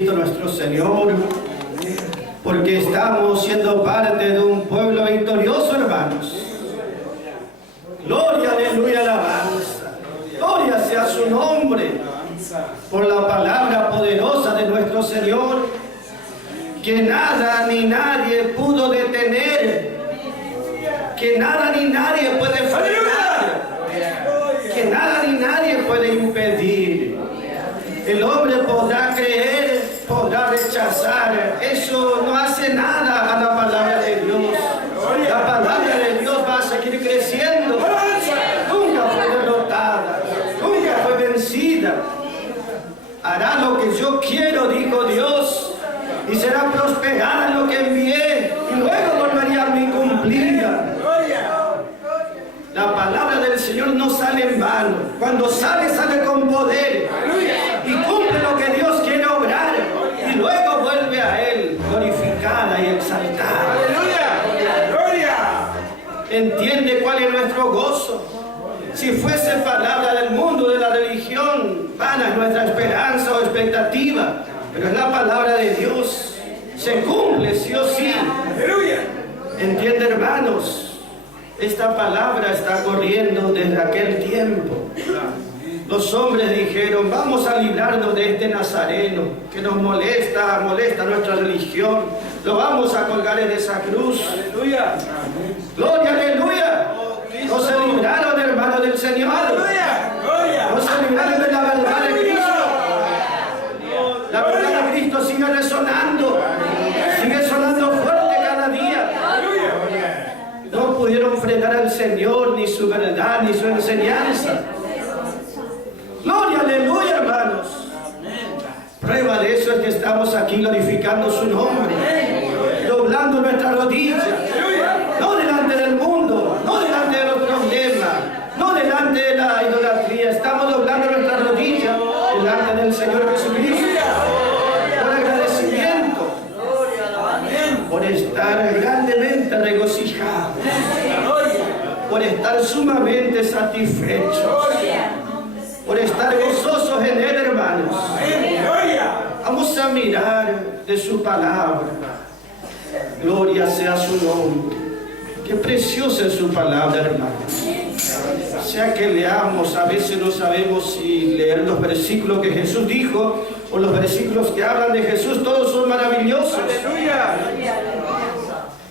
Nuestro Señor, porque estamos siendo parte de un pueblo victorioso, hermanos. Gloria, aleluya, alabanza. Gloria sea su nombre por la palabra poderosa de nuestro Señor, que nada ni nadie pudo detener, que nada ni nadie puede frenar, que nada ni nadie puede impedir. El hombre podrá creer, podrá rechazar, eso no hace nada a la palabra de Dios. La palabra de Dios va a seguir creciendo, nunca fue derrotada, nunca fue vencida. Hará lo que yo quiero, dijo Dios, y será prosperada en lo que envié, y luego volvería a mí cumplida. La palabra del Señor no sale en vano. Cuando sale, sale con poder y cumple lo que Dios quiere obrar, y luego vuelve a Él glorificada y exaltada. ¿Entiende cuál es nuestro gozo? Si fuese palabra del mundo, de la religión, vana es nuestra esperanza o expectativa, pero es la palabra de Dios, se cumple sí o sí. ¿Entiende, hermanos? Esta palabra está corriendo desde aquel tiempo. Los hombres dijeron: vamos a librarnos de este nazareno que nos molesta nuestra religión. Lo vamos a colgar en esa cruz. Aleluya. Gloria, aleluya. No se libraron, hermanos del Señor. No se libraron de la verdad de Cristo. La verdad de Cristo sigue resonando. Sigue sonando fuerte cada día. No pudieron frenar al Señor, ni su verdad, ni su enseñanza. Gloria, aleluya, hermanos. Prueba de eso es que estamos aquí glorificando su nombre, doblando nuestra rodilla, no delante del mundo, no delante de los problemas, no delante de la idolatría. Estamos doblando nuestra rodilla delante del Señor Jesucristo, por agradecimiento, por estar grandemente regocijados, por estar sumamente satisfechos, por estar gozosos en Él, hermanos. Vamos a mirar de su palabra. Gloria sea su nombre. Qué preciosa es su palabra, hermanos. Sea que leamos, a veces no sabemos si leer los versículos que Jesús dijo o los versículos que hablan de Jesús. Todos son maravillosos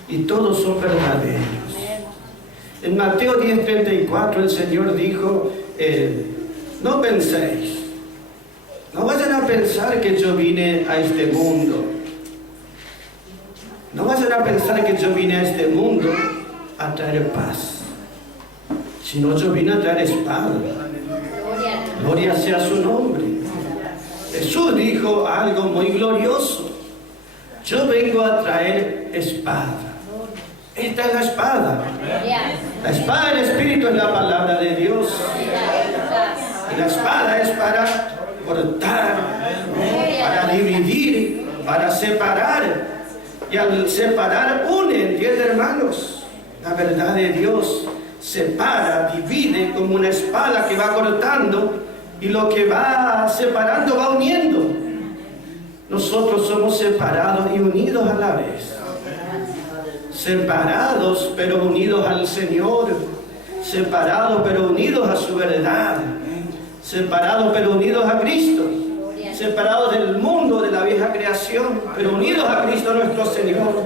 y todos son verdaderos. En Mateo 10:34 el Señor dijo: no penséis, no vayan a pensar que yo vine a este mundo. No vayan a pensar que yo vine a este mundo a traer paz, sino yo vine a traer espada. Gloria sea su nombre. Jesús dijo algo muy glorioso: yo vengo a traer espada. Esta es la espada. La espada del Espíritu es la palabra de Dios. Y la espada es para cortar, para dividir, para separar. Y al separar une, ¿entiende, hermanos? La verdad de Dios separa, divide como una espada que va cortando, y lo que va separando va uniendo. Nosotros somos separados y unidos a la vez. Separados pero unidos al Señor. Separados pero unidos a su verdad. Separados pero unidos a Cristo. Separados del mundo, de la vieja creación, pero unidos a Cristo nuestro Señor.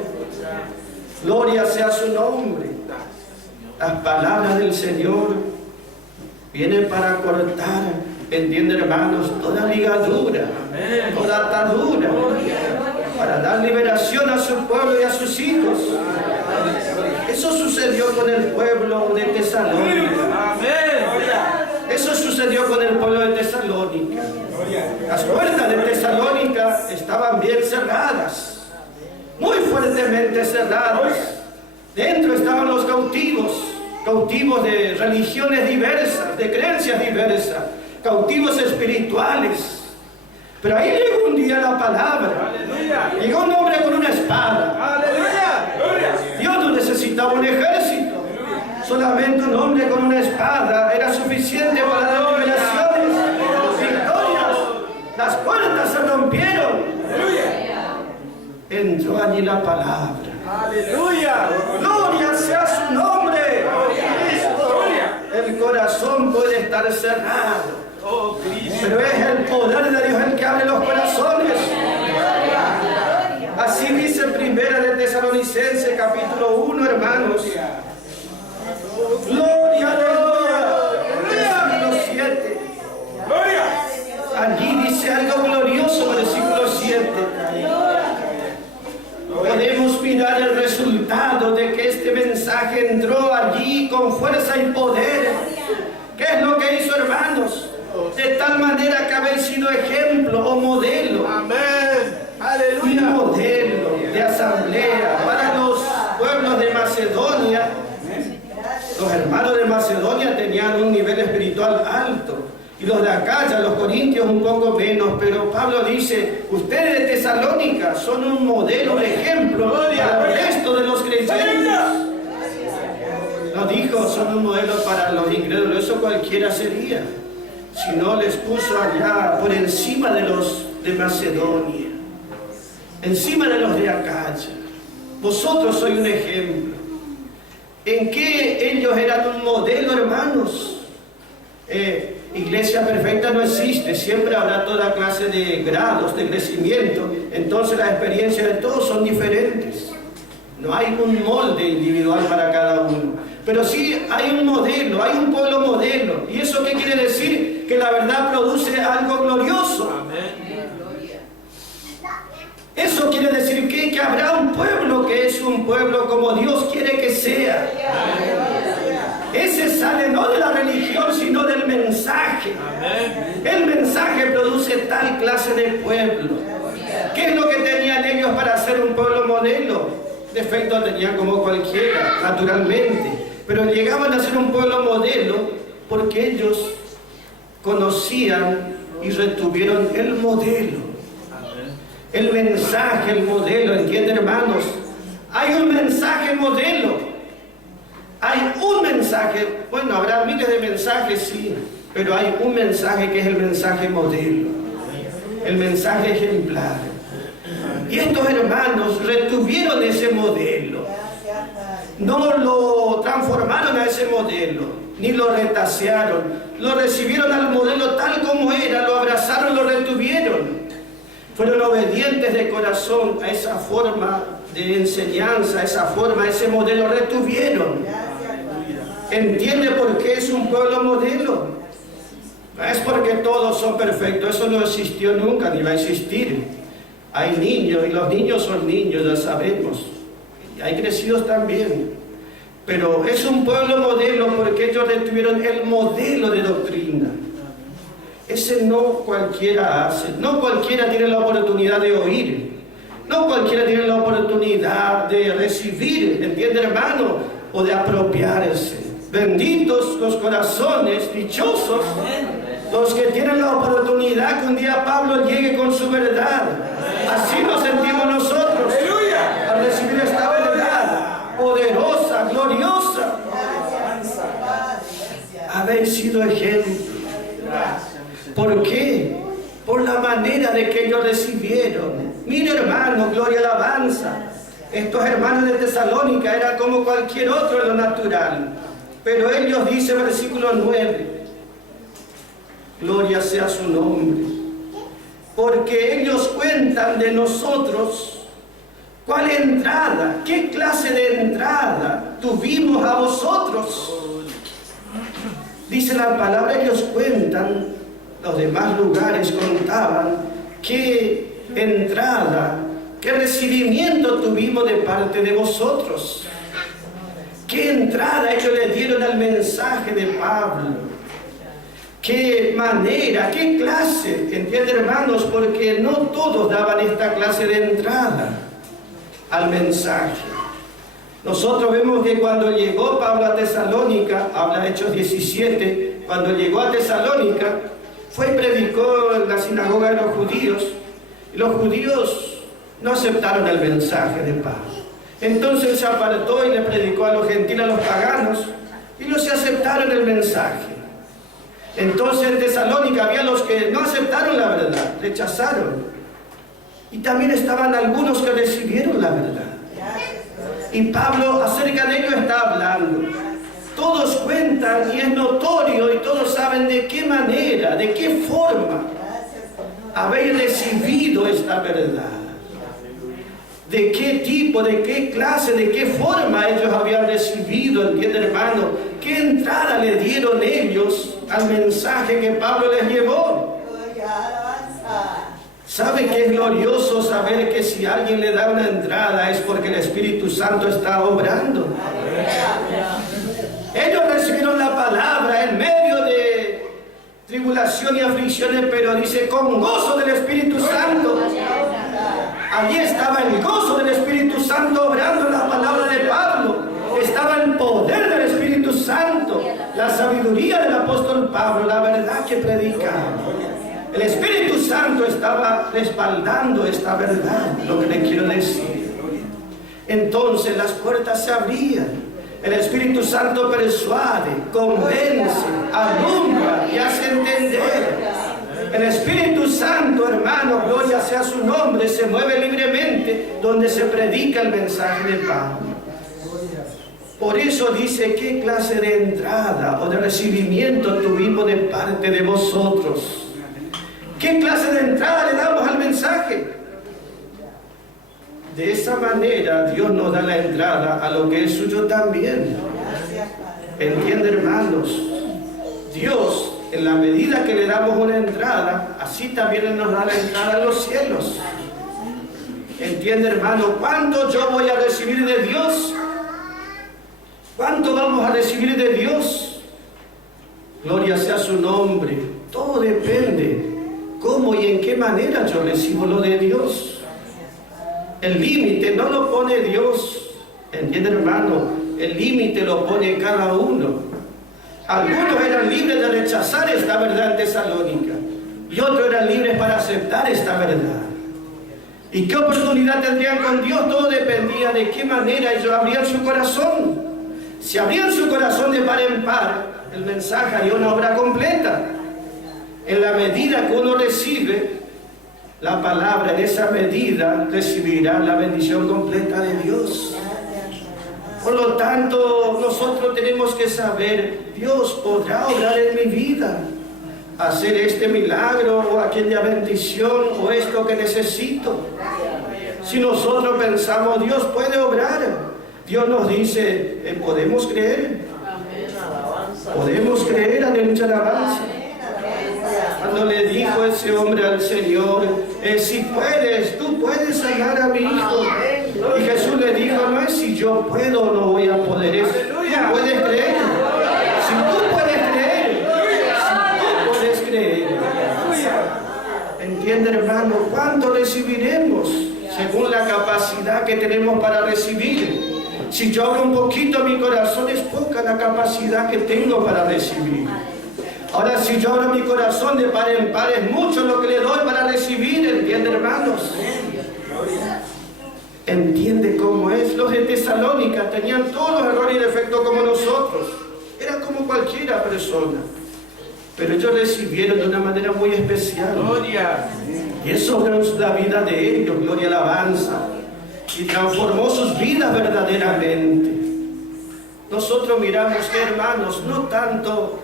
Gloria sea su nombre. Las palabras del Señor vienen para cortar, ¿entienden, hermanos? Toda ligadura, toda atadura, para dar liberación a su pueblo y a sus hijos. Eso sucedió con el pueblo de Tesalónica. Eso sucedió con el pueblo de Tesalónica. Las puertas de Tesalónica estaban bien cerradas, muy fuertemente cerradas. Dentro estaban los cautivos de religiones diversas, de creencias diversas, cautivos espirituales. Pero ahí llegó un día la palabra. Llegó un hombre con una espada. Dios no necesitaba un ejército. Solamente un hombre con una espada era suficiente para dar liberaciones, victorias. Las puertas se rompieron. entró allí la palabra. Aleluya. Gloria sea su nombre. Gloria. El corazón puede estar cerrado, Oh, Cristo. pero es el poder de Dios el que abre los corazones. Así dice Primera de Tesalonicenses capítulo 1, hermanos. Gloria, aleluya. Versículo 7. Gloria. Allí dice algo glorioso, versículo 7. Podemos mirar el resultado de que este mensaje entró allí con fuerza y poder. ¿Qué es lo que hizo, hermanos? De tal manera que habéis sido ejemplo o modelo. Amén. Un Aleluya. modelo de asamblea para los pueblos de Macedonia. Los hermanos de Macedonia tenían un nivel espiritual alto y los de Acaya, los corintios, un poco menos, pero Pablo dice, ustedes de Tesalónica son un modelo de ejemplo para el resto de los creyentes. No dijo, son un modelo para los incrédulos, eso cualquiera sería, si no les puso allá por encima de los de Macedonia, encima de los de Acaya. Vosotros sois un ejemplo. ¿En qué ellos eran un modelo, hermanos? Iglesia perfecta no existe, siempre habrá toda clase de grados de crecimiento, entonces las experiencias de todos son diferentes. No hay un molde individual para cada uno, pero sí hay un modelo, hay un pueblo modelo. ¿Y eso qué quiere decir? Que la verdad produce algo glorioso. Eso quiere decir que habrá un pueblo que es un pueblo como Dios quiere que sea. Ese sale no de la religión, sino del mensaje. El mensaje produce tal clase de pueblo. ¿Qué es lo que tenían ellos para ser un pueblo modelo? Defectos tenían como cualquiera, naturalmente. Pero llegaban a ser un pueblo modelo porque ellos conocían y retuvieron el modelo. El mensaje, el modelo, ¿entienden, hermanos? Hay un mensaje modelo. Hay un mensaje, bueno, habrá miles de mensajes, sí, pero hay un mensaje que es el mensaje modelo, el mensaje ejemplar. Y estos hermanos retuvieron ese modelo, no lo transformaron a ese modelo, ni lo retasearon, lo recibieron al modelo tal como era, lo abrazaron, lo retuvieron. Fueron obedientes de corazón a esa forma de enseñanza, a esa forma, a ese modelo, retuvieron. ¿Entiende por qué es un pueblo modelo? No es porque todos son perfectos, eso no existió nunca, ni va a existir. Hay niños, y los niños son niños, ya sabemos. Y hay crecidos también. Pero es un pueblo modelo porque ellos retuvieron el modelo de doctrina. Ese no cualquiera hace, no cualquiera tiene la oportunidad de oír, no cualquiera tiene la oportunidad de recibir, ¿entiende, hermano? O de apropiarse. Benditos los corazones, dichosos, los que tienen la oportunidad que un día Pablo llegue con su verdad. Así nos sentimos nosotros al recibir esta verdad poderosa, gloriosa. Habéis sido ejemplo. ¿Por qué? Por la manera de que ellos recibieron. Mire, hermano, gloria, alabanza. Estos hermanos de Tesalónica eran como cualquier otro en lo natural. Pero ellos, dice versículo 9, gloria sea su nombre, porque ellos cuentan de nosotros cuál entrada, qué clase de entrada tuvimos a vosotros. Dice la palabra, ellos cuentan, los demás lugares contaban qué entrada, qué recibimiento tuvimos de parte de vosotros. Qué entrada ellos le dieron al mensaje de Pablo. Qué manera, qué clase, ¿entienden, hermanos? Porque no todos daban esta clase de entrada al mensaje. Nosotros vemos que cuando llegó Pablo a Tesalónica, habla Hechos 17, cuando llegó a Tesalónica, fue y predicó en la sinagoga de los judíos, y los judíos no aceptaron el mensaje de Pablo. Entonces se apartó y le predicó a los gentiles, a los paganos, y no se aceptaron el mensaje. Entonces en Tesalónica había los que no aceptaron la verdad, rechazaron. Y también estaban algunos que recibieron la verdad. Y Pablo acerca de ello está hablando. Todos cuentan y es notorio y todos saben de qué manera, de qué forma habéis recibido esta verdad. De qué tipo, de qué clase, de qué forma ellos habían recibido, ¿entiende, hermano? ¿Qué entrada le dieron ellos al mensaje que Pablo les llevó? ¿Sabe qué es glorioso saber que si alguien le da una entrada es porque el Espíritu Santo está obrando? Ellos recibieron la palabra en medio de tribulación y aflicciones, pero dice con gozo del Espíritu Santo. Allí estaba el gozo del Espíritu Santo obrando en la palabra de Pablo. Estaba el poder del Espíritu Santo, la sabiduría del apóstol Pablo, la verdad que predicaba. El Espíritu Santo estaba respaldando esta verdad, lo que le quiero decir. Entonces las puertas se abrían. El Espíritu Santo persuade, convence, alumbra y hace entender. El Espíritu Santo, hermano, gloria sea su nombre, se mueve libremente donde se predica el mensaje de Pablo. Por eso dice, ¿qué clase de entrada o de recibimiento tuvimos de parte de vosotros? ¿Qué clase de entrada le damos al mensaje? De esa manera Dios nos da la entrada a lo que es suyo también. ¿Entiende, hermanos? Dios, en la medida que le damos una entrada, así también Él nos da la entrada a los cielos. ¿Entiende, hermano? ¿Cuánto yo voy a recibir de Dios? ¿Cuánto vamos a recibir de Dios? Gloria sea su nombre. Todo depende cómo y en qué manera yo recibo lo de Dios. El límite no lo pone Dios. ¿Entiende, hermano? El límite lo pone cada uno. Algunos eran libres de rechazar esta verdad en Tesalónica y otros eran libres para aceptar esta verdad. ¿Y qué oportunidad tendrían con Dios? Todo dependía de qué manera ellos abrían su corazón. Si abrían su corazón de par en par, el mensaje haría una obra completa. En la medida que uno recibe la palabra, en esa medida recibirá la bendición completa de Dios. Por lo tanto, nosotros tenemos que saber, Dios podrá obrar en mi vida, hacer este milagro o aquella bendición o esto que necesito. Si nosotros pensamos, Dios puede obrar, Dios nos dice, podemos creer. Podemos creer, aleluya, alabanza. Cuando le dijo ese hombre al Señor, si puedes, tú puedes sanar a mi hijo. Y Jesús le dijo, no es si yo puedo o no voy a poder, es tú puedes creer. Si tú puedes creer, si tú puedes creer. ¿Entiende, hermano? ¿Cuánto recibiremos? Según la capacidad que tenemos para recibir. Si yo abro un poquito mi corazón, es poca la capacidad que tengo para recibir. Ahora, si yo abro mi corazón de par en par, es mucho lo que le doy para recibir. ¿Entiende, hermanos? ¿Entiende cómo es? Los de Tesalónica tenían todos los errores y defectos como nosotros. Era como cualquiera persona. Pero ellos recibieron de una manera muy especial. Gloria. Y eso obró la vida de ellos, gloria, alabanza. Y transformó sus vidas verdaderamente. Nosotros miramos que, hermanos, no tanto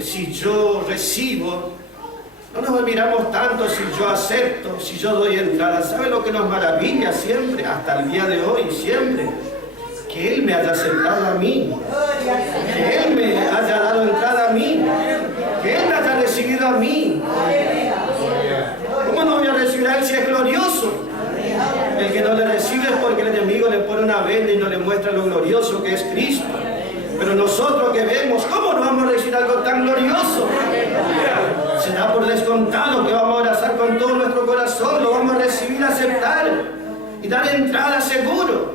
si yo recibo, no nos miramos tanto si yo acepto, si yo doy entrada. ¿Sabe lo que nos maravilla siempre, hasta el día de hoy, siempre? Que Él me haya aceptado a mí, que Él me haya dado entrada a mí, que Él me haya recibido a mí. ¿Cómo no voy a recibir a Él si es glorioso? El que no le recibe es porque el enemigo le pone una venda y no le muestra lo glorioso que es Cristo. Pero nosotros que vemos, ¿cómo no vamos a recibir algo tan glorioso? Se da por descontado que vamos a abrazar con todo nuestro corazón, lo vamos a recibir, aceptar y dar entrada seguro.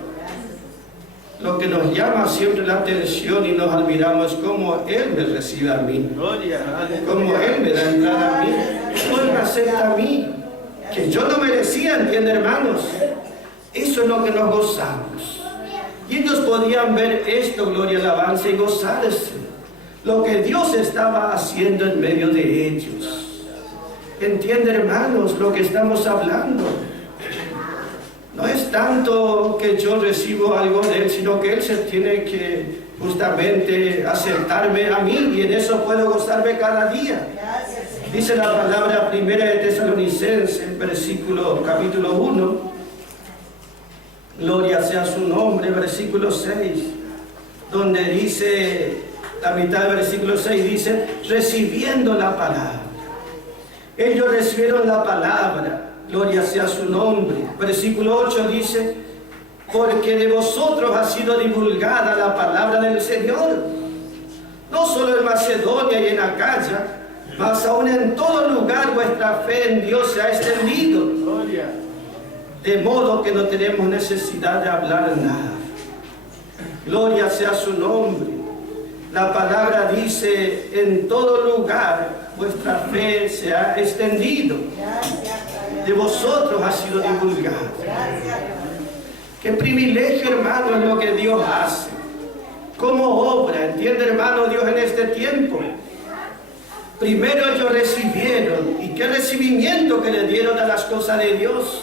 Lo que nos llama siempre la atención y nos admiramos es cómo Él me recibe a mí, cómo Él me da entrada a mí, cómo Él me acepta a mí, que yo no merecía, ¿entiende, hermanos? Eso es lo que nos gozamos. Y ellos podían ver esto, gloria, alabanza, y gozarse. Lo que Dios estaba haciendo en medio de ellos. ¿Entiende, hermanos, lo que estamos hablando? es tanto que yo recibo algo de Él, sino que Él se tiene que justamente aceptarme a mí, y en eso puedo gozarme cada día. Dice la palabra primera de Tesalonicenses, capítulo 1, gloria sea su nombre, versículo 6, donde dice, la mitad del versículo 6 dice, recibiendo la palabra. Ellos recibieron la palabra, gloria sea su nombre. Versículo 8 dice, porque de vosotros ha sido divulgada la palabra del Señor, no solo en Macedonia y en Acaya, mas aún en todo lugar vuestra fe en Dios se ha extendido, de modo que no tenemos necesidad de hablar nada. Gloria sea su nombre. La palabra dice, en todo lugar vuestra fe se ha extendido, de vosotros ha sido divulgada. Qué privilegio, hermano, es lo que Dios hace. ¿Cómo obra? ¿Entiende, hermano, Dios en este tiempo? Primero ellos recibieron, y qué recibimiento que le dieron a las cosas de Dios.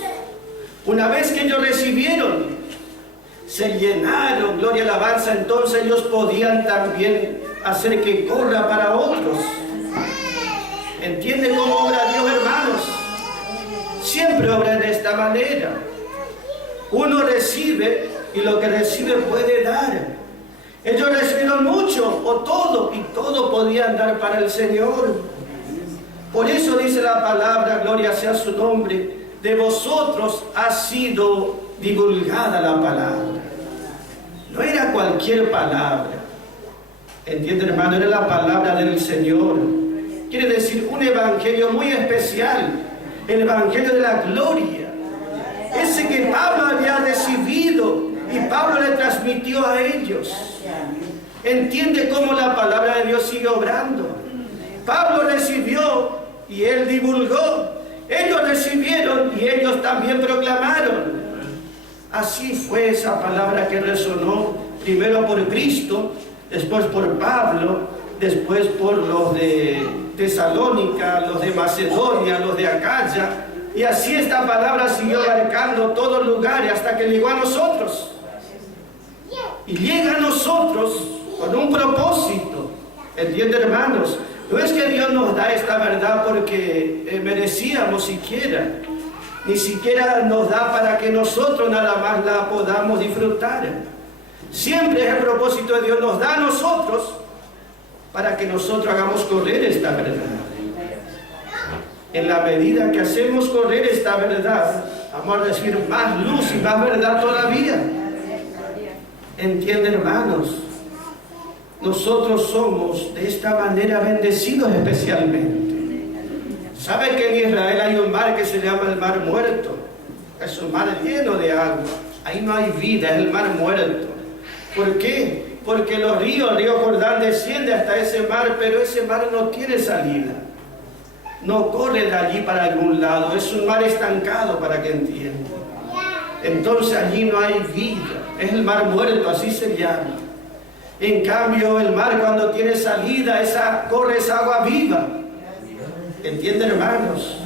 Una vez que ellos recibieron, se llenaron, gloria y alabanza, entonces ellos podían también hacer que corra para otros. ¿Entiende cómo obra Dios, hermanos? Siempre obra de esta manera. Uno recibe y lo que recibe puede dar. Ellos recibieron mucho o todo, y todo podían dar para el Señor. Por eso dice la palabra, gloria sea su nombre, de vosotros ha sido divulgada la palabra. No era cualquier palabra. ¿Entienden, hermano? Era la palabra del Señor. Quiere decir un evangelio muy especial, el evangelio de la gloria. Ese que Pablo había recibido y Pablo le transmitió a ellos. Entiende cómo la palabra de Dios sigue obrando. Pablo recibió y él divulgó. Ellos recibieron y ellos también proclamaron. Así fue esa palabra que resonó primero por Cristo, después por Pablo, después por los de Tesalónica, los de Macedonia, los de Acaya. Y así esta palabra siguió abarcando todos lugares hasta que llegó a nosotros. Y llega a nosotros con un propósito. ¿Entienden, hermanos? No es que Dios nos da esta verdad porque merecíamos siquiera. Ni siquiera nos da para que nosotros nada más la podamos disfrutar. Siempre es el propósito de Dios, nos da a nosotros para que nosotros hagamos correr esta verdad. En la medida que hacemos correr esta verdad, vamos a recibir más luz y más verdad todavía. ¿Entienden, hermanos? Nosotros somos de esta manera bendecidos especialmente. ¿Sabe que en Israel hay un mar que se llama el Mar Muerto? Es un mar lleno de agua. Ahí no hay vida, es el Mar Muerto. ¿Por qué? Porque el río Jordán desciende hasta ese mar, pero ese mar no tiene salida. No corre de allí para algún lado. Es un mar estancado, para que entiendan. Entonces allí no hay vida. Es el Mar Muerto, así se llama. En cambio, el mar cuando tiene salida, corre esa agua viva. ¿Entienden, hermanos?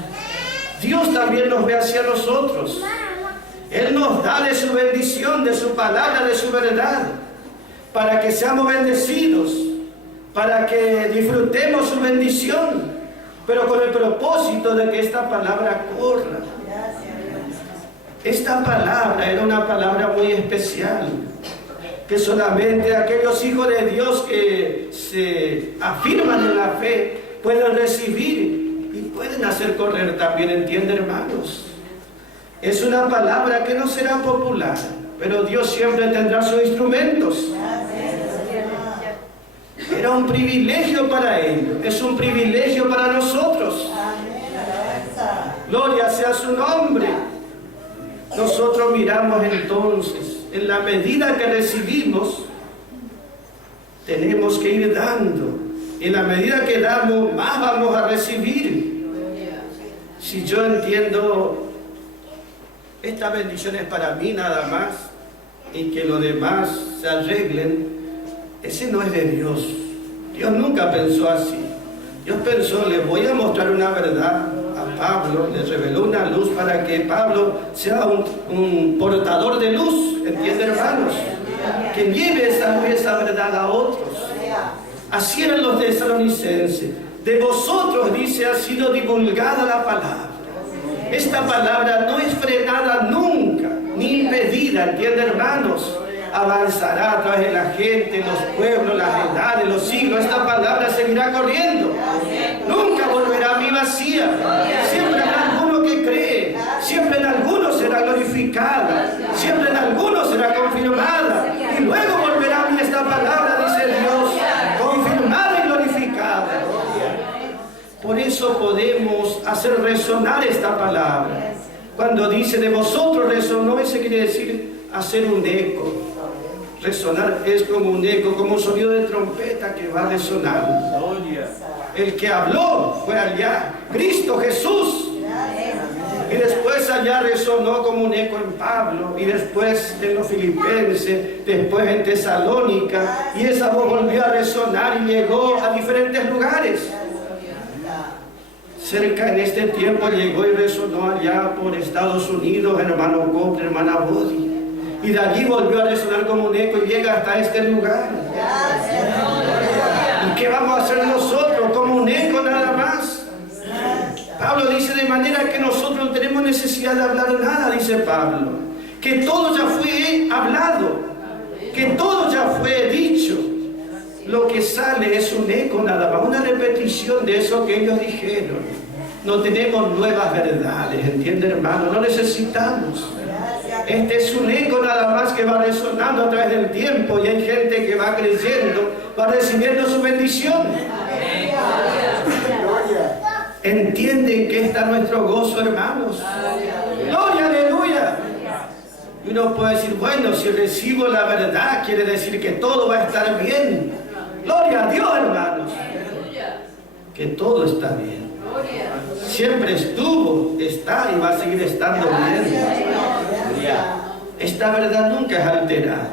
Dios también nos ve hacia nosotros. Él nos da de su bendición, de su palabra, de su verdad, para que seamos bendecidos, para que disfrutemos su bendición, pero con el propósito de que esta palabra corra. Esta palabra era una palabra muy especial, que solamente aquellos hijos de Dios que se afirman en la fe pueden recibir y pueden hacer correr también. ¿Entienden, hermanos? Es una palabra que no será popular, pero Dios siempre tendrá sus instrumentos. Era un privilegio para ellos, es un privilegio para nosotros. Gloria sea su nombre. Nosotros miramos entonces, en la medida que recibimos, tenemos que ir dando. En la medida que damos, más vamos a recibir. Si yo entiendo, esta bendición es para mí nada más, y que los demás se arreglen, ese no es de Dios. Dios nunca pensó así. Dios pensó, les voy a mostrar una verdad a Pablo, le reveló una luz para que Pablo sea un portador de luz, ¿entienden, hermanos? Que lleve esa verdad a otros. Así eran los tesalonicenses. De vosotros, dice, ha sido divulgada la palabra. Esta palabra no es frenada nunca, ni impedida, ¿entienden, hermanos? Avanzará a través de la gente, los pueblos, las edades, los siglos. Esta palabra seguirá corriendo. Nunca volverá a mí vacía. Siempre en alguno que cree. Siempre en alguno será glorificada. Siempre en alguno será confirmada. Y luego volverá a mí esta palabra, dice Dios, confirmada y glorificada. Por eso podemos hacer resonar esta palabra. Cuando dice de vosotros resonó, eso quiere decir hacer un eco. Resonar es como un eco, como un sonido de trompeta que va resonando. El que habló fue allá, Cristo Jesús. Y después allá resonó como un eco en Pablo, y después en los Filipenses, después en Tesalónica, y esa voz volvió a resonar y llegó a diferentes lugares. Cerca en este tiempo llegó y resonó allá por Estados Unidos, hermano Cobre, hermana Bodi. Y de allí volvió a resonar como un eco y llega hasta este lugar. ¿Y qué vamos a hacer nosotros? Como un eco nada más. Pablo dice de manera que nosotros no tenemos necesidad de hablar nada, dice Pablo. Que todo ya fue hablado, que todo ya fue dicho. Lo que sale es un eco nada más, una repetición de eso que ellos dijeron. No tenemos nuevas verdades, ¿entienden, hermano? No necesitamos. Este es un eco nada más que va resonando a través del tiempo, y hay gente que va creyendo, va recibiendo su bendición. ¿Entienden que está nuestro gozo, hermanos? ¡Gloria, aleluya! Y uno puede decir, bueno, si recibo la verdad, quiere decir que todo va a estar bien. ¡Gloria a Dios, hermanos! Que todo está bien. Siempre estuvo, está y va a seguir estando bien. Esta verdad nunca es alterada.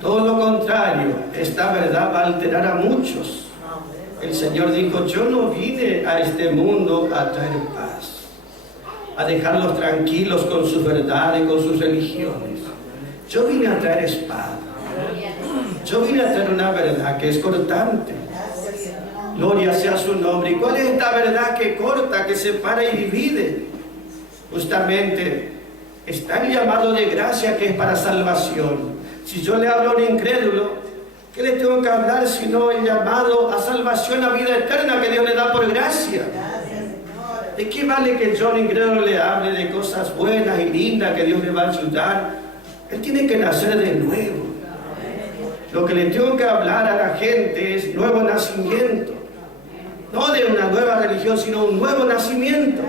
Todo lo contrario, esta verdad va a alterar a muchos. El Señor dijo, yo no vine a este mundo a traer paz, a dejarlos tranquilos con sus verdades, con sus religiones. Yo vine a traer espada. Yo vine a traer una verdad que es cortante. Gloria sea su nombre. ¿Y cuál es esta verdad que corta, que separa y divide? Justamente está el llamado de gracia, que es para salvación. Si yo le hablo a un incrédulo, ¿qué le tengo que hablar sino el llamado a salvación, a vida eterna que Dios le da por gracia? ¿De qué vale que yo a un incrédulo le hable de cosas buenas y lindas que Dios le va a ayudar? Él tiene que nacer de nuevo. Lo que le tengo que hablar a la gente es nuevo nacimiento. No de una nueva religión, sino un nuevo nacimiento.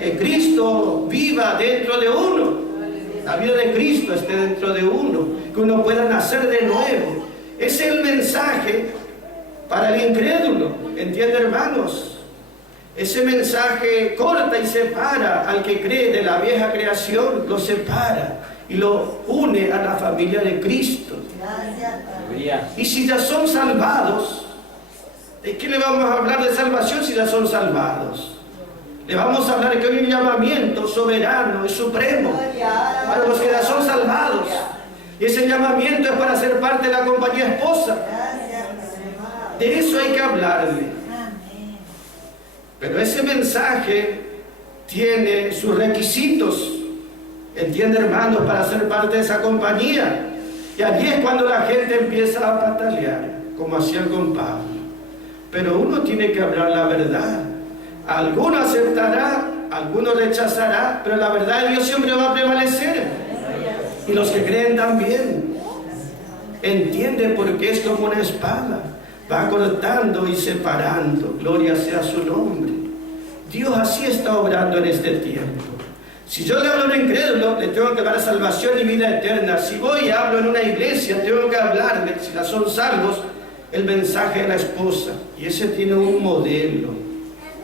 Que Cristo viva dentro de uno. La vida de Cristo esté dentro de uno. Que uno pueda nacer de nuevo. Ese es el mensaje para el incrédulo. ¿Entiende, hermanos? Ese mensaje corta y separa al que cree de la vieja creación. Lo separa y lo une a la familia de Cristo. Y si ya son salvados, ¿de qué le vamos a hablar de salvación si ya son salvados? Le vamos a hablar de que hay un llamamiento soberano y supremo para los que ya son salvados. Y ese llamamiento es para ser parte de la compañía esposa. De eso hay que hablarle. Pero ese mensaje tiene sus requisitos, ¿entiende, hermanos? Para ser parte de esa compañía. Y allí es cuando la gente empieza a patalear, como hacían con Pablo. Pero uno tiene que hablar la verdad. Alguno aceptará, alguno rechazará, pero la verdad de Dios siempre va a prevalecer. Y los que creen también. Entienden, porque es como una espada. Va cortando y separando. Gloria sea su nombre. Dios así está obrando en este tiempo. Si yo le hablo a un incrédulo, le tengo que dar salvación y vida eterna. Si voy y hablo en una iglesia, tengo que hablarle, si ya son salvos, el mensaje de la esposa. Y ese tiene un modelo.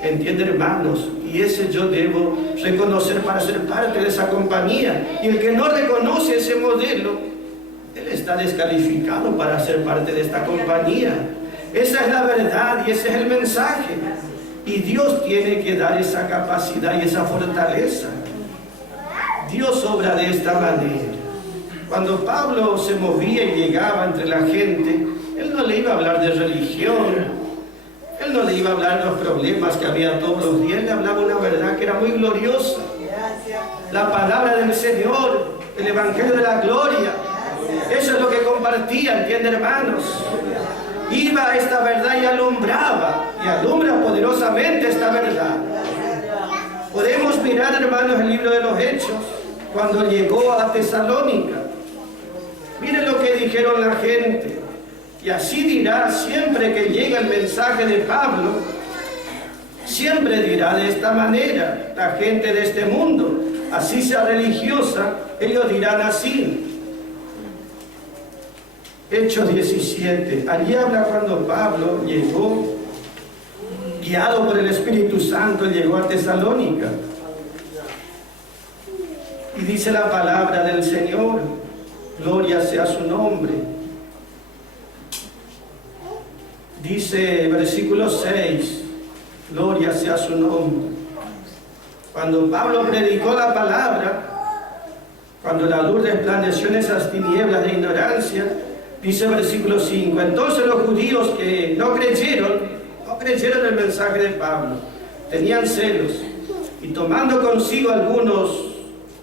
¿Entiende, hermanos? Y ese yo debo reconocer para ser parte de esa compañía. Y el que no reconoce ese modelo, él está descalificado para ser parte de esta compañía. Esa es la verdad y ese es el mensaje. Y Dios tiene que dar esa capacidad y esa fortaleza. Dios obra de esta manera. Cuando Pablo se movía y llegaba entre la gente, él no le iba a hablar de religión, él no le iba a hablar de los problemas que había todos los días, él le hablaba una verdad que era muy gloriosa. La palabra del Señor, el Evangelio de la gloria, eso es lo que compartía, ¿entienden, hermanos? Iba a esta verdad y alumbra poderosamente esta verdad. Podemos mirar, hermanos, el libro de los Hechos, cuando llegó a Tesalónica. Miren lo que dijeron la gente. Y así dirá siempre que llega el mensaje de Pablo, siempre dirá de esta manera la gente de este mundo, así sea religiosa, ellos dirán así. Hechos 17, allí habla cuando Pablo llegó, guiado por el Espíritu Santo, llegó a Tesalónica. Y dice la palabra del Señor, gloria sea su nombre. Dice versículo 6, gloria sea su nombre. Cuando Pablo predicó la palabra, cuando la luz resplandeció en esas tinieblas de ignorancia, dice versículo 5, entonces los judíos que no creyeron el mensaje de Pablo, tenían celos, y tomando consigo algunos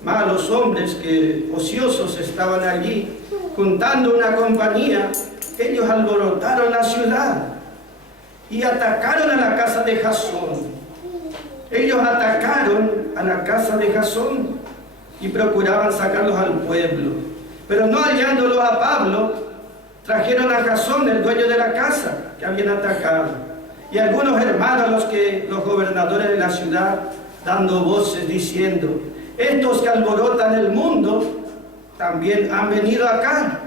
malos hombres que ociosos estaban allí, juntando una compañía, ellos alborotaron la ciudad y atacaron a la casa de Jasón. Ellos atacaron a la casa de Jasón y procuraban sacarlos al pueblo, pero no hallándolo a Pablo, trajeron a Jasón, el dueño de la casa que habían atacado, y algunos hermanos, los gobernadores de la ciudad, dando voces diciendo, estos que alborotan el mundo también han venido acá,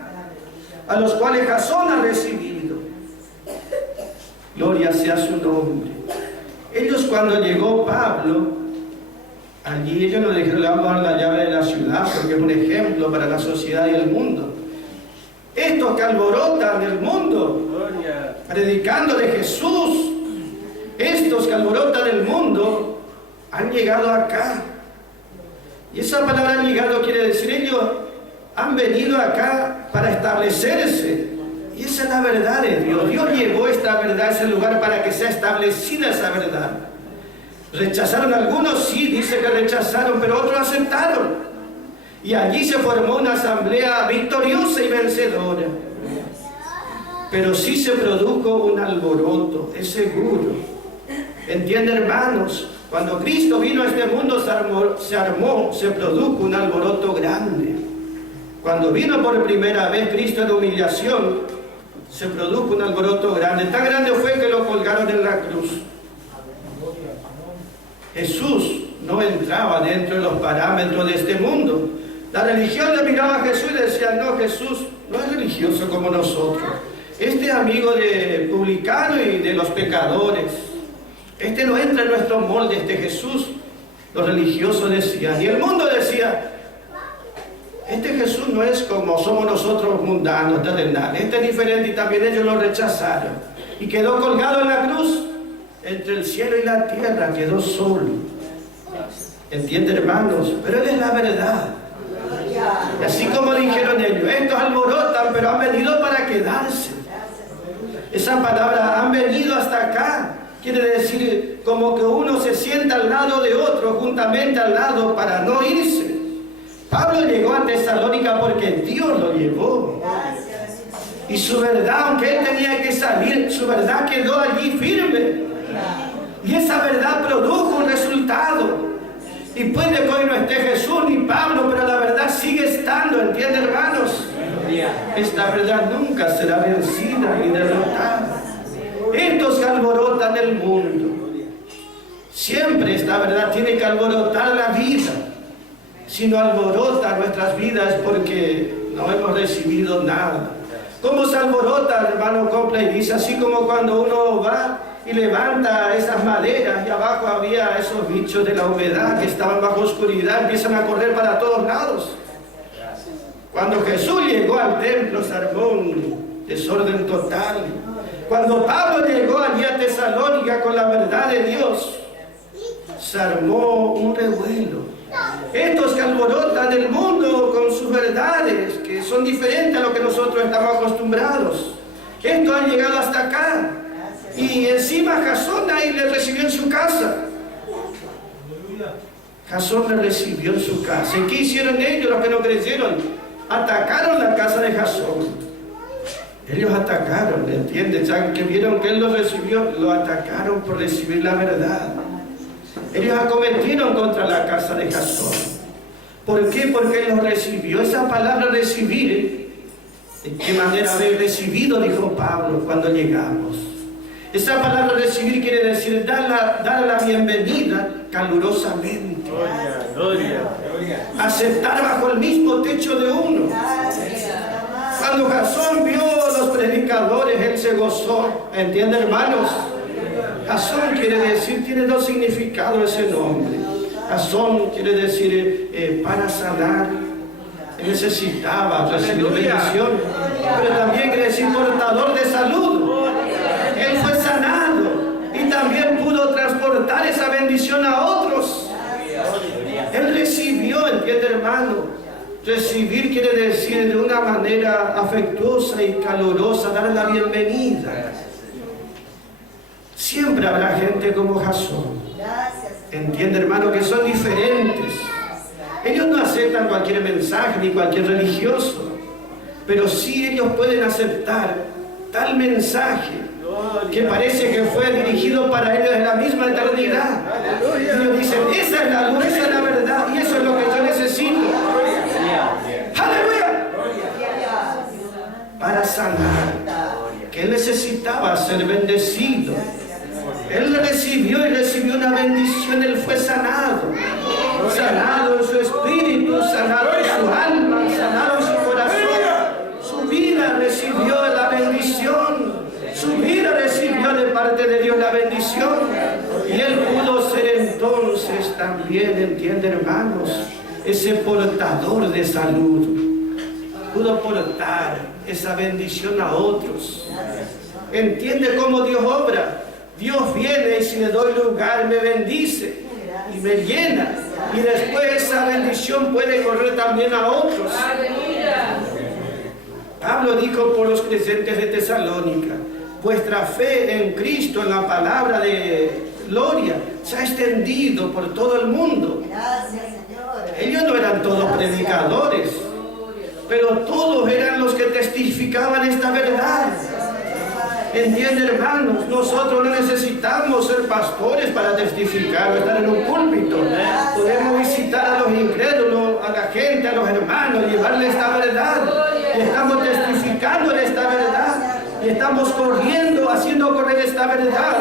a los cuales Jasón ha recibido. Gloria sea su nombre. Ellos, cuando llegó Pablo, allí ellos no le dijeron, le vamos a dar la llave de la ciudad, porque es un ejemplo para la sociedad y el mundo. Estos que alborotan el mundo, predicando de Jesús, estos que alborotan el mundo, han llegado acá. Y esa palabra han llegado quiere decir, ellos han venido acá para establecerse. Y esa es la verdad de Dios. Dios llevó esta verdad a ese lugar para que sea establecida esa verdad. ¿Rechazaron algunos? Sí, dice que rechazaron, pero otros aceptaron. Y allí se formó una asamblea victoriosa y vencedora. Pero sí se produjo un alboroto, es seguro. ¿Entienden, hermanos? Cuando Cristo vino a este mundo se produjo un alboroto grande. Cuando vino por primera vez Cristo en humillación, se produjo un alboroto grande. Tan grande fue que lo colgaron en la cruz. Jesús no entraba dentro de los parámetros de este mundo. La religión le miraba a Jesús y decía, no, Jesús no es religioso como nosotros. Este es amigo de publicano y de los pecadores. Este no entra en nuestro molde, este Jesús. Los religiosos decían, y el mundo decía, este Jesús no es como somos nosotros mundanos, terrenales. Este es diferente, y también ellos lo rechazaron. Y quedó colgado en la cruz, entre el cielo y la tierra, quedó solo. ¿Entienden, hermanos? Pero Él es la verdad. Y así como dijeron ellos, estos alborotan, pero han venido para quedarse. Esa palabra, han venido hasta acá, quiere decir como que uno se sienta al lado de otro, juntamente al lado, para no irse. Pablo llegó a Tesalónica porque Dios lo llevó. Y su verdad, aunque él tenía que salir, su verdad quedó allí firme. Y esa verdad produjo un resultado. Y puede que hoy no esté Jesús ni Pablo, pero la verdad sigue estando, ¿entienden, hermanos? Esta verdad nunca será vencida ni derrotada. Estos que alborotan el mundo, siempre esta verdad tiene que alborotar la vida. Si no alborota nuestras vidas es porque no hemos recibido nada. ¿Cómo se alborota, hermano Copla? Y dice, así como cuando uno va y levanta esas maderas y abajo había esos bichos de la humedad que estaban bajo oscuridad, empiezan a correr para todos lados. Cuando Jesús llegó al templo se armó un desorden total. Cuando Pablo llegó allí a Tesalónica con la verdad de Dios, se armó un revuelo. Estos que alborotan el mundo con sus verdades, que son diferentes a lo que nosotros estamos acostumbrados. Estos han llegado hasta acá. Y encima Jasón ahí le recibió en su casa. Jasón le recibió en su casa. ¿Y qué hicieron ellos, los que no creyeron? Atacaron la casa de Jasón. Ellos atacaron, ¿entiendes? Ya que vieron que él lo recibió, lo atacaron por recibir la verdad. Ellos acometieron contra la casa de Jasón. ¿Por qué? Porque él lo recibió. Esa palabra recibir, ¿de qué manera haber recibido? Dijo Pablo cuando llegamos. Esa palabra recibir quiere decir dar la bienvenida calurosamente. Gloria. Aceptar bajo el mismo techo de uno. Cuando Jasón vio a los predicadores, él se gozó. ¿Entienden, hermanos? Jasón quiere decir, tiene dos significados ese nombre. Jasón quiere decir para sanar. Él necesitaba recibir bendición. Pero también quiere decir portador de salud. Él fue sanado y también pudo transportar esa bendición a otros. Él recibió, ¿entiende, hermano? Recibir quiere decir de una manera afectuosa y calurosa, dar la bienvenida. Siempre habrá gente como Jasón. ¿Entiende, hermano? Que son diferentes. Ellos no aceptan cualquier mensaje ni cualquier religioso, pero sí ellos pueden aceptar tal mensaje que parece que fue dirigido para ellos en la misma eternidad. Ellos dicen, esa es la luz, esa es la verdad, y eso es lo que yo necesito. ¡Aleluya! Para sanar, que él necesitaba ser bendecido. Él recibió una bendición, él fue sanado. Sanado en su espíritu, sanado en su alma, sanado en su corazón. Su vida recibió la bendición. Su vida recibió de parte de Dios la bendición. Y él pudo ser entonces también, ¿entienden, hermanos? Ese portador de salud. Pudo portar esa bendición a otros. ¿Entiende cómo Dios obra? Dios viene y si le doy lugar me bendice y me llena. Y después esa bendición puede correr también a otros. Pablo dijo por los creyentes de Tesalónica, vuestra fe en Cristo, en la palabra de gloria, se ha extendido por todo el mundo. Ellos no eran todos predicadores, pero todos eran los que testificaban esta verdad. ¿Entienden, hermanos? Nosotros no necesitamos ser pastores para testificar o estar en un púlpito. Podemos visitar a los incrédulos, a la gente, a los hermanos, llevarles esta verdad. Y estamos testificando en esta verdad. Y estamos corriendo, haciendo correr esta verdad.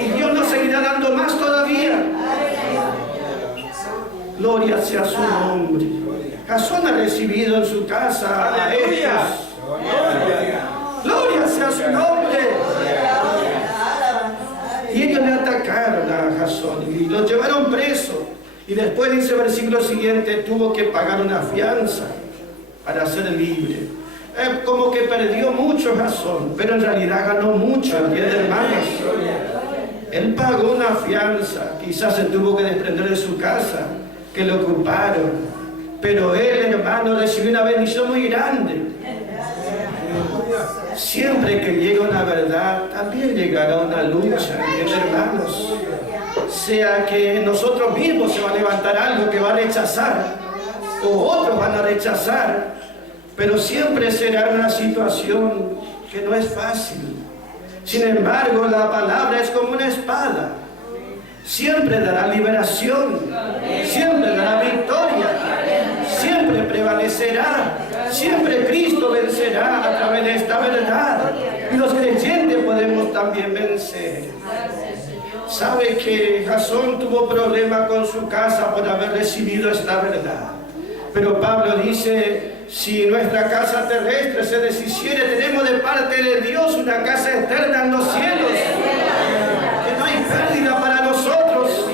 Y Dios nos seguirá dando más todavía. Gloria sea su nombre. Jasón ha recibido en su casa a ellos. Gloria sea su nombre. Y ellos le atacaron a Jasón y lo llevaron preso. Y después dice el versículo siguiente, tuvo que pagar una fianza para ser libre. Como que perdió mucho Jasón, pero en realidad ganó mucho, ¿entienden, hermanos? Él pagó una fianza, quizás se tuvo que desprender de su casa, que lo ocuparon. Pero él, hermano, recibió una bendición muy grande. Siempre que llega una verdad, también llegará una lucha, hermanos. Sea que nosotros mismos se va a levantar algo que va a rechazar, o otros van a rechazar, pero siempre será una situación que no es fácil. Sin embargo, la palabra es como una espada. Siempre dará liberación, siempre dará victoria, siempre prevalecerá, siempre Cristo vencerá a través de esta verdad. Y los creyentes podemos también vencer. Sabe que Jasón tuvo problemas con su casa por haber recibido esta verdad. Pero Pablo dice, si nuestra casa terrestre se deshiciere, tenemos de parte de Dios una casa eterna en los cielos. Que no hay pérdida para nosotros.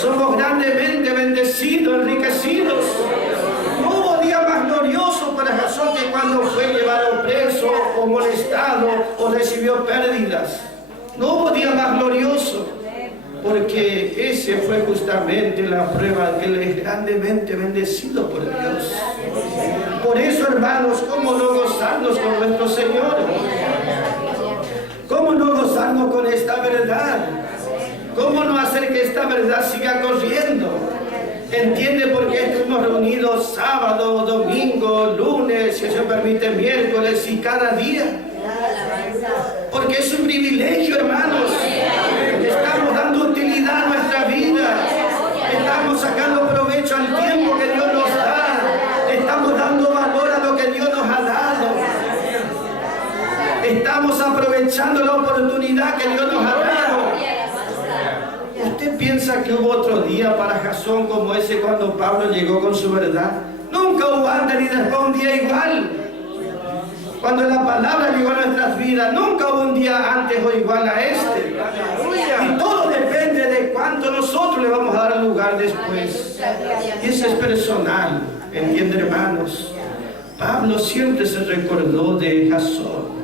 Somos grandemente bendecidos, enriquecidos. No hubo día más glorioso para Jasón que cuando fue llevado preso o fue molestado o recibió pérdidas. No hubo día más glorioso, porque ese fue justamente la prueba que Él es grandemente bendecido por Dios. Por eso, hermanos, ¿cómo no gozarnos con nuestro Señor? ¿Cómo no gozarnos con esta verdad? ¿Cómo no hacer que esta verdad siga corriendo? ¿Entiende por qué estuvimos reunidos sábado, domingo, lunes, si se permite miércoles y cada día? Porque es un privilegio, hermanos. Estamos dando utilidad a nuestra vida. Estamos sacando provecho al tiempo que Dios nos da. Estamos dando valor a lo que Dios nos ha dado. Estamos aprovechando la oportunidad que Dios nos ha dado. ¿Usted piensa que hubo otro día para Jasón como ese cuando Pablo llegó con su verdad? Nunca hubo antes ni después un día igual. Cuando la palabra llegó a nuestras vidas, nunca hubo un día antes o igual a este. Y todo depende de cuánto nosotros le vamos a dar lugar después. Y eso es personal, ¿entienden, hermanos? Pablo siempre se recordó de Jasón.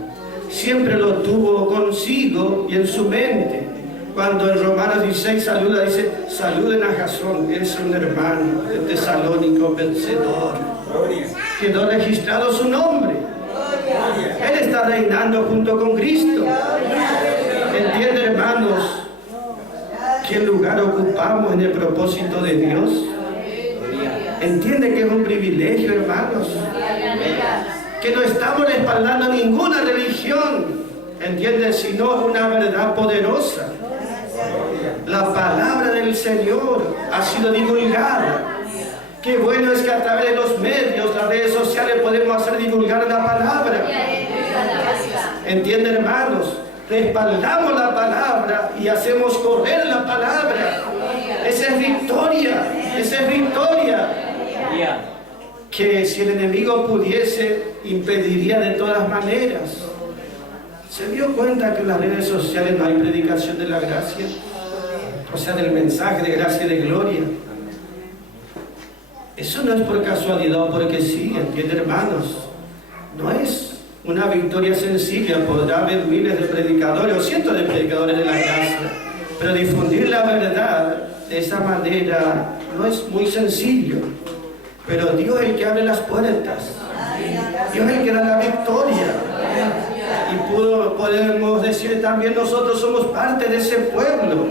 Siempre lo tuvo consigo y en su mente. Cuando en Romanos 16 saluda, dice, saluden a Jasón, es un hermano de Tesalónico vencedor. Quedó registrado su nombre. Él está reinando junto con Cristo. ¿Entienden, hermanos, qué lugar ocupamos en el propósito de Dios? ¿Entiende que es un privilegio, hermanos? Que no estamos respaldando ninguna religión, ¿entiende? Sino una verdad poderosa. La palabra del Señor ha sido divulgada. Qué bueno es que a través de los medios, las redes sociales, podemos hacer divulgar la palabra. ¿Entienden, hermanos? Respaldamos la palabra y hacemos correr la palabra. Esa es victoria. Esa es victoria. Que si el enemigo pudiese, impediría de todas maneras. ¿Se dio cuenta que en las redes sociales no hay predicación de la gracia? O sea, del mensaje de gracia y de gloria. Eso no es por casualidad o porque sí, ¿entienden, hermanos? No es una victoria sencilla. Podrá haber miles de predicadores o cientos de predicadores de la gracia, pero difundir la verdad de esa manera no es muy sencillo. Pero Dios es el que abre las puertas. Dios es el que da la victoria. Y podemos decir también, nosotros somos parte de ese pueblo.